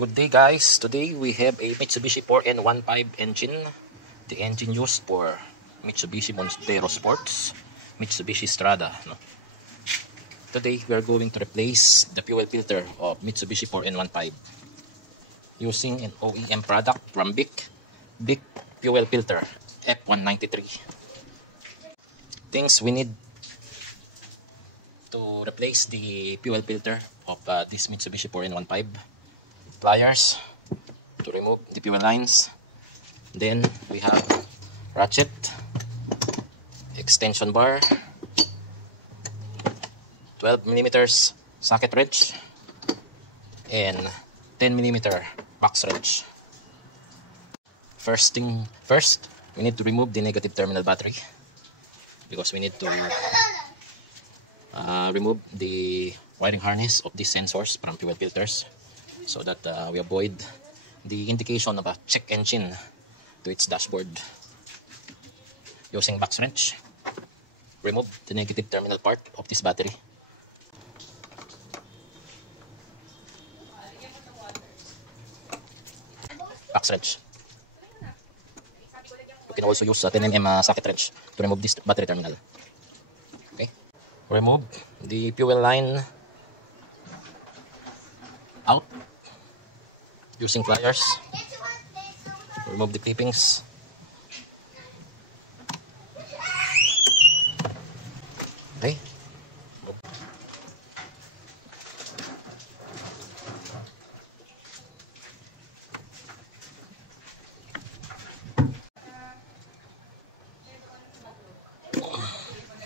Good day guys, today we have a Mitsubishi 4N15 engine. The engine used for Mitsubishi Montero Sports, Mitsubishi Strada. Today we are going to replace the fuel filter of Mitsubishi 4N15 using an OEM product from Bic fuel filter F193. Things we need to replace the fuel filter of this Mitsubishi 4N15: pliers to remove the fuel lines. Then we have ratchet, extension bar, 12mm socket wrench, and 10mm box wrench. First, we need to remove the negative terminal battery because we need to remove the wiring harness of these sensors from fuel filters, so that we avoid the indication of a check engine to its dashboard. Using box wrench, remove the negative terminal part of this battery. Box wrench. You can also use a 10mm socket wrench to remove this battery terminal. Okay. Remove the fuel line out using pliers. Remove the clippings. Okay.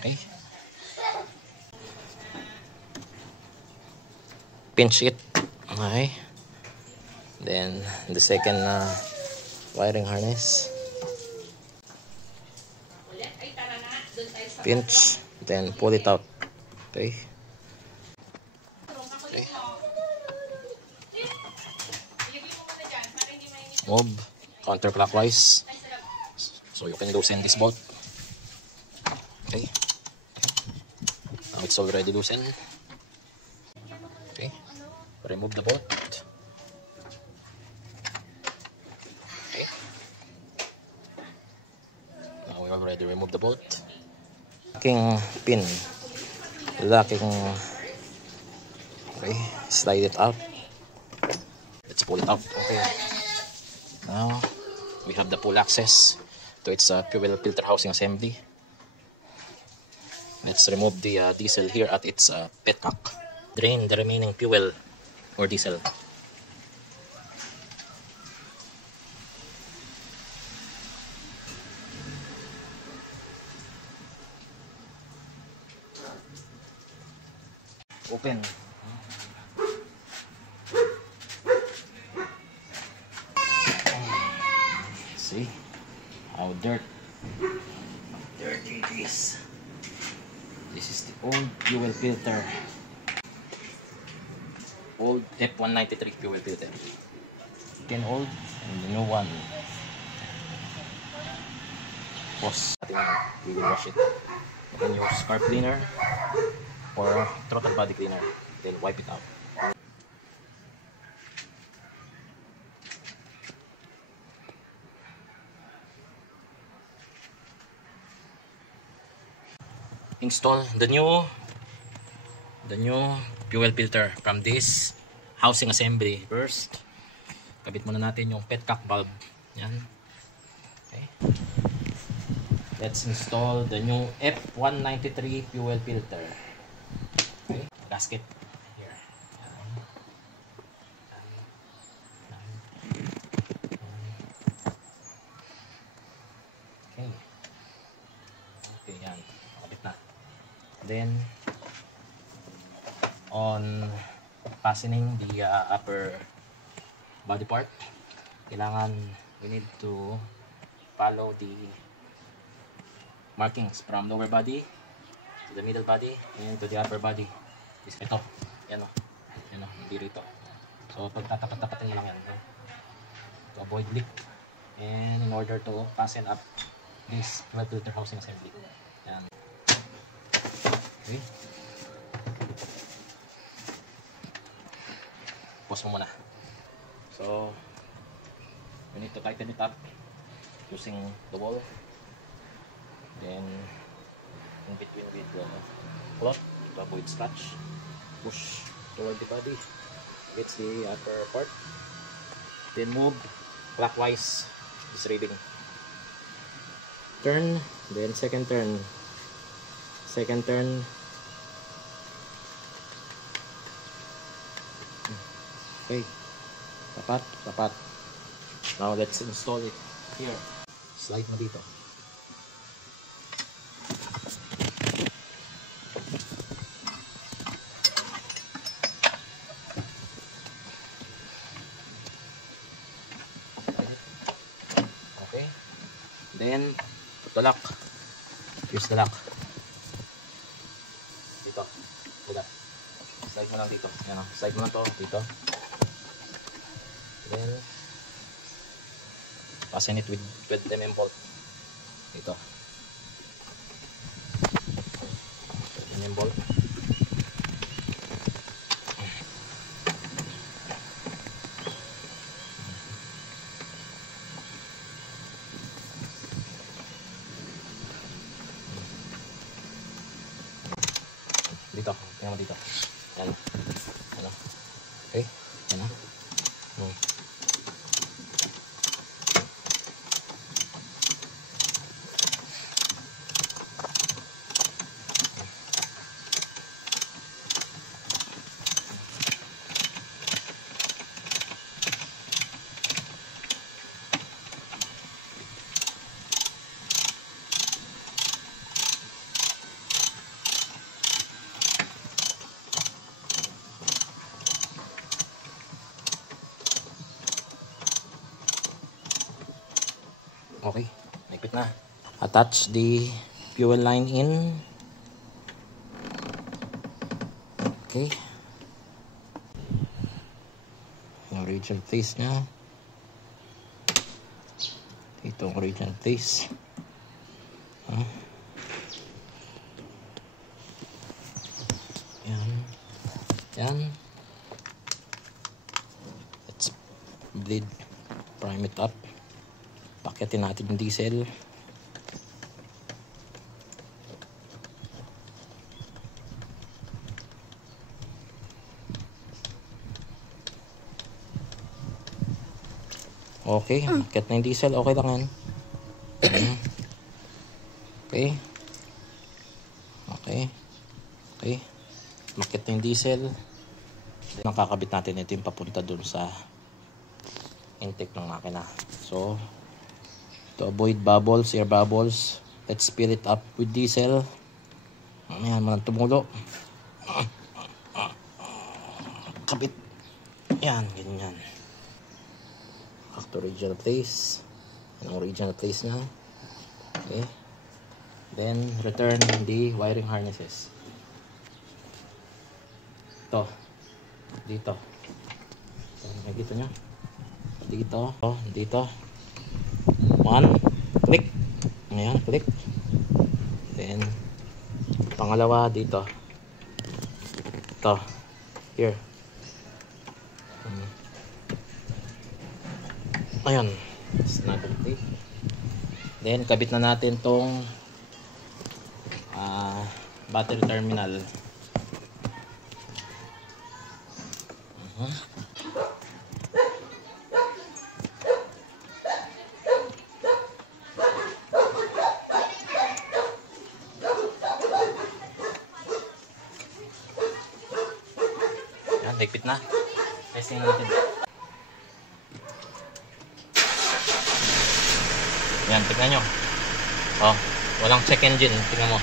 Okay. Pinch it. Okay. Then the second wiring harness, pinch, then pull it out. Okay. Okay. Move counterclockwise so you can loosen this bolt. Okay. Now it's already loosened. Okay. Remove the bolt. Already remove the bolt. Locking pin. Locking. Okay, slide it out. Let's pull it out. Okay. Now we have the full access to its fuel filter housing assembly. Let's remove the diesel here at its petcock. Drain the remaining fuel or diesel. Open. See how dirty it is. This is the old fuel filter, old F193 fuel filter. Again old and the new one. Post. We will wash it. You can use carb cleaner or throttle body cleaner, then wipe it out. Install the new fuel filter from this housing assembly. First, kabit muna natin yung petcock valve. Yan. Okay. Let's install the new F193 fuel filter. Okay, gasket here. Okay. Okay, yan. Nakabit na. Then, on fastening the upper body part, kailangan we need to follow the markings from lower body to the middle body and to the upper body. Ito, yan o, hindi rito. So pagtatapat-tapatin mo lang yan, no? To avoid leak and in order to fasten up this fuel filter housing assembly. Yan. Okay. Pause mo muna. So we need to tighten it up using the wall, then in between with the cloth to avoid scratch. Push toward the body, gets the upper part, then move clockwise this reading. Turn, then second turn, okay, tapat. Now let's install it here. Slide mo dito. Okay, then the lock. Use the lock. Dito. Slide mo lang dito. Yan o. Slide mo lang to. Dito. Then fasten it with 12 mm bolt. Dito. 12 mm bolt. Dito, tingnan mo dito. Yan. Ano? Okay. Yan na. Okay, naipit na. Attach the fuel line in. Okay. Yung original place niya. Ito ang original place. Yan. Let's bleed. Prime it up. Pakitin natin yung diesel. Okay, pakit na yung diesel. Okay lang yan. Okay. Makit na yung diesel. Makakabit natin ito yung papunta dun sa intake ng makina. So to avoid bubbles, air bubbles, let's fill it up with diesel. Ayan, man tumulo. Kabit. Yan, ganyan. Back to original place. Yan ang original place na. Okay. Then, return the wiring harnesses. Ito. Dito. Nakikita nyo? Dito. One, click. Ayan, click. Then, pangalawa dito. Ito. Here. Ayan. Snap click. Then, kabit na natin tong battery terminal. Higpit na. Testing natin. Yan, tignan nyo. Oh, walang check engine. Tignan mo.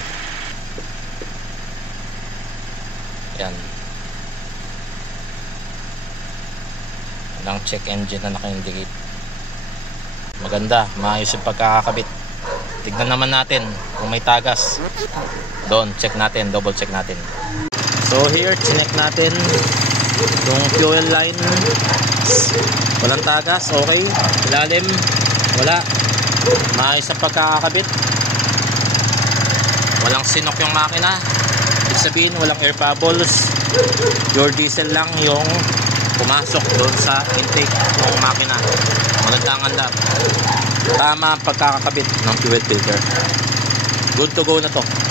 Yan. Walang check engine na naka-indicate. Maganda. Maayos yung pagkakakabit. Tignan naman natin kung may tagas. Doon, check natin. Double check natin. So here, chinek natin yung fuel line. Walang tagas, okay. Ilalim, wala. Maayos ang pagkakakabit. Walang sinok yung makina. Ibig sabihin, walang air bubbles. Pure diesel lang yung pumasok doon sa intake ng makina. Magandang-ganda. Tama ang pagkakakabit ng fuel filter. Good to go na to.